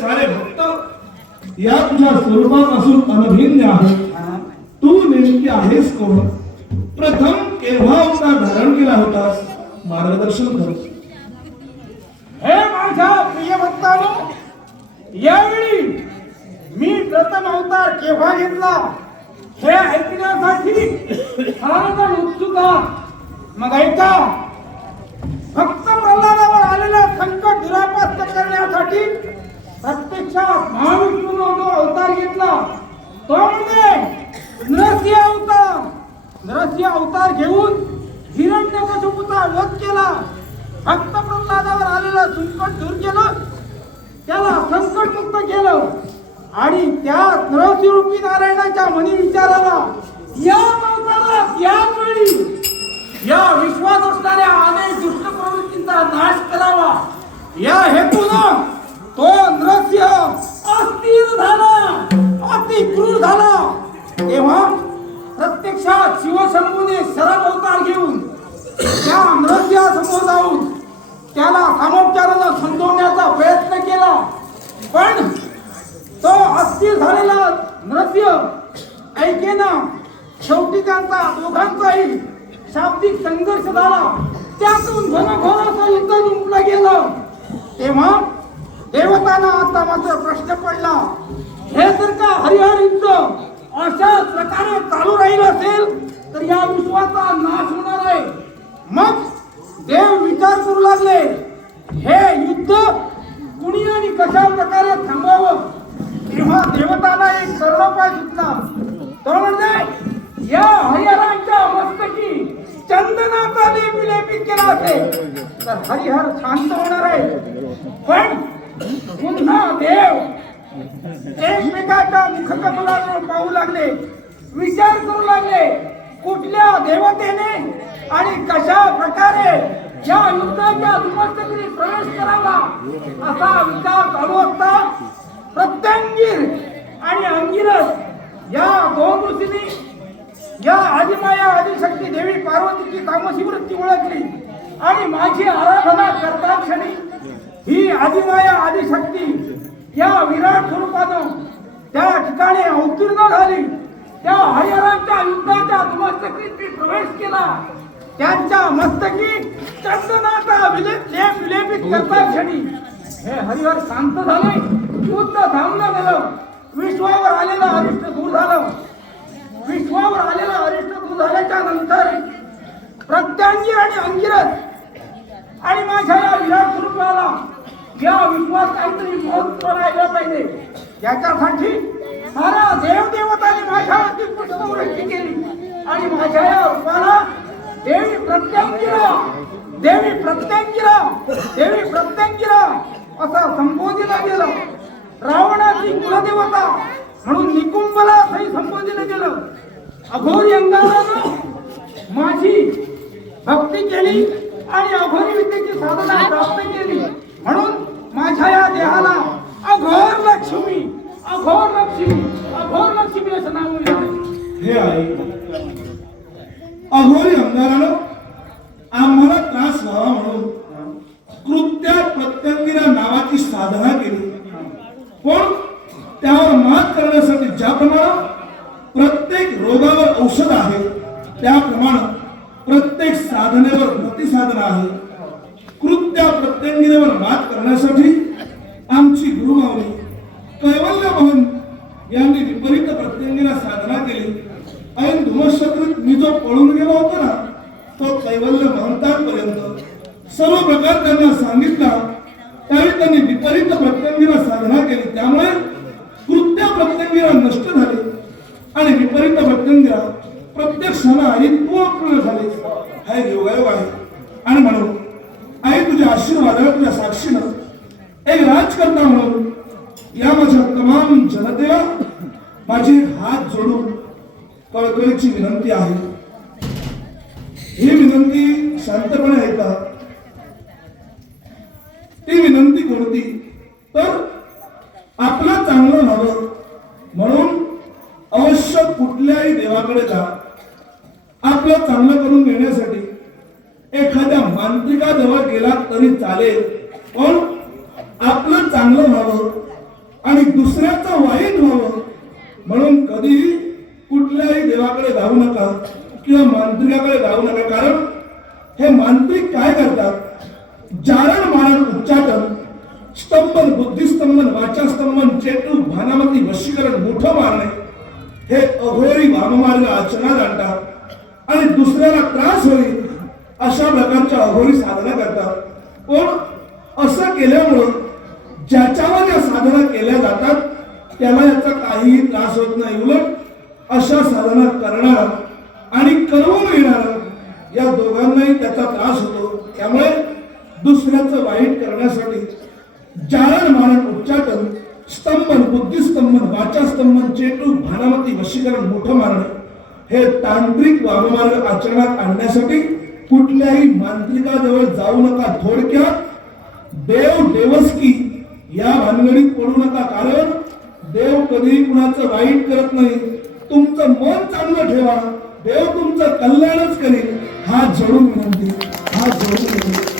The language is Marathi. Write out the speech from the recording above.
सारे भक्त या तुझ्या स्वरूपापासून अनभिन्न आहेत. तू नेमकी आहेस कोण? प्रथम केव्हा अवतार धारण केला होतास? मार्गदर्शन कर. हे माझ्या प्रिय भक्तानो यावेळी मी प्रथम अवतार केव्हा घेतला? हे ऐकण्यासाठी सारजण उत्सुका मग ऐका फक्त प्रल्हादावर आलेलं संकट दुरापास्त करण्यासाठी पेक्षा महाविष्णूने जो अवतार घेतला. तो म्हणजे नरसिंह अवतार नरसिंह अवतार घेऊन हिरण्यकशिपूचा वध केला. भक्त प्रल्हादावर आलेलं संकट दूर केलं. त्याला संकट मुक्त केलं. आणि त्या नरसिंहरूपी नारायणाच्या मनी विचाराला या अवतारात याच वेळी या विश्वास असणाऱ्या अनेक दुष्ट प्रवृत्तींचा नाश करावा. या अति क्रूर झाला. तेव्हा प्रत्यक्षात शिवशंभूने सरळ अवतार घेऊन त्या नरसिंहासमोर जाऊन त्याला सामोपचाराला समजवण्याचा प्रयत्न केला. पण तो अस्थिर झालेला नृत्य ऐकेना शेवटी त्यांचा दोघांचाही शाब्दिक संघर्ष झाला. त्यातून घनघोर असं युद्ध जुंपलं गेलं. तेव्हा देवतांना आता मात्र प्रश्न पडला. हे जर का हरिहर युद्ध अशा प्रकारे चालू राहील असेल तर या विश्वाचा नाश होणार आहे. मग देव विचार करू लागले. हे युद्ध कुणी आणि कशा प्रकारे थांबवावं तेव्हा देवताला एक सर्वोपाय सुचला तो म्हणजे या हरिहरांच्या मस्तकी चंदनाचा लेपी लेपित केला असेल. तर हरिहर शांत होणार आहे. पण पुन्हा देव एकमेकाच्या मुखकमलावर पाहू लागले विचार करू लागले कुठल्या देवतेने आणि कशा प्रकारे या युद्धाच्या दुमस्तकीने प्रवेश करावा असा विचार चालू असता? प्रत्यंगीर आणि अंगिरस या दोन ऋषींनी या आदिमाया आदिशक्ती देवी पार्वतीची तामसी वृत्ती ओळखली. आणि माझी आराधना करता क्षणी ही आदिमाया आदिशक्ती या विराट स्वरूपानं त्या ठिकाणी अवतीर्ण झाली. त्या हरिहरांच्या युद्धाच्या मस्तकीत मी प्रवेश केला. त्यांच्या मस्तकी चंदनाचा विलेप लेप विलेपित करता क्षणी हे हरिहर शांत झाले. युद्ध थांबलं गेलं. विश्वावर आलेलं अरिष्ट दूर झालं. विश्वावर आलेलं अरिष्ट दूर झाल्याच्यानंतर प्रत्यांगी आणि अंगिरस आणि माझ्या या विराट स्वरूपाला या विश्वास काहीतरी महत्त्व राहिलं पाहिजे. याच्यासाठी सारा देवदेवतांनी माझ्यावरती पुष्पवृष्टी केली. आणि माझ्या या रूपाला देवी प्रत्यंकिरा देवी प्रत्यंकिरा देवी प्रत्यंकिरा असं संबोधिला गेलं. रावणाची कुलदेवता म्हणून निकुंभला असंही संबोधिलं गेलं. अघोरी अंगारानं माझी भक्ती केली आणि अघोरी विद्येची साधना प्राप्त केली. म्हणून माझ्या या देहाला अघोर लक्ष्मी अघोर लक्ष्मी अघोर लक्ष्मी असं नाव हे आई अघोरी अंगारानं आम्हाला त्रास व्हावा म्हणून कृत्या प्रत्यंगिरा नावाची साधना केली. पण त्यावर मात करण्यासाठी ज्याप्रमाणे प्रत्येक रोगावर औषध आहे त्याप्रमाणे प्रत्येक साधनेवर प्रतिसाधन आहे त्या प्रत्यंगिरेवर मात करण्यासाठी आमची गुरुमावली कैवल्य भवन यांनी विपरीत प्रत्यंगिरा साधना केली. ऐन धुमशक्रीत मी जो पळून गेलो होतो ना तो कैवल्य महंतांपर्यंत सर्व प्रकार त्यांना सांगितला. त्यावेळी त्यांनी विपरीत प्रत्यंगिरा साधना केली. त्यामुळे कृत्य प्रत्यंगिरा नष्ट झाली आणि विपरीत प्रत्यंगिरा प्रत्यक्षाला आणि पूर्ण झाले. हा योगायोग आहे आई तुझ्या साक्षीनं. एक राजकर्ता म्हणून या माझ्या तमाम जनतेला माझे हात जोडून कळकळीची विनंती आहे. ही विनंती शांतपणे ऐका. ती विनंती कोणती? तर आपलं चांगलं व्हावं म्हणून अवश्य कुठल्याही देवाकडे जा. आपलं चांगलं करून घेण्यासाठी एखाद्या मांत्रिकाजवळ गेला तरी चालेल पण आपलं चांगलं व्हावं आणि दुसऱ्याचं वाईट व्हावं म्हणून कधी कुठल्याही देवाकडे जाऊ नका किंवा मांत्रिकाकडे जाऊ नका. कारण हे मांत्रिक काय करतात? जारण मारण उच्चाटन स्तंभन बुद्धिस्तंभन वाचास्तंभन चेटू भानामती वशीकरण मोठं मारणे हे अघोरी वाममार्ग आचरणात आणतात आणि दुसऱ्याला त्रास होईल अशा प्रकारच्या अघोरी साधना करतात. पण असं केल्यामुळं ज्याच्यावर या साधना केल्या जातात त्याला याचा काहीही त्रास होत नाही. उलट अशा साधना करणार आणि करवून येणार या दोघांनाही त्याचा त्रास होतो. त्यामुळे दुसऱ्याचं वाईट करण्यासाठी जाळण मारण उच्चाटन स्तंभन बुद्धिस्तंभन वाचास्तंभन चेटू भानामती वशीकरण मोठं मारणं हे तांत्रिक वाममार्ग आचरणात आणण्यासाठी कुठल्याही मांत्रिकाजवळ जाऊ नका थोडक्यात. देव देवस्की या भानगडीत पडू नका कारण देव कधीही कुणाचं वाईट करत नाही. तुमचं मन चांगलं ठेवा. देव तुमचं कल्याणच करेल. हा जडून विनंती.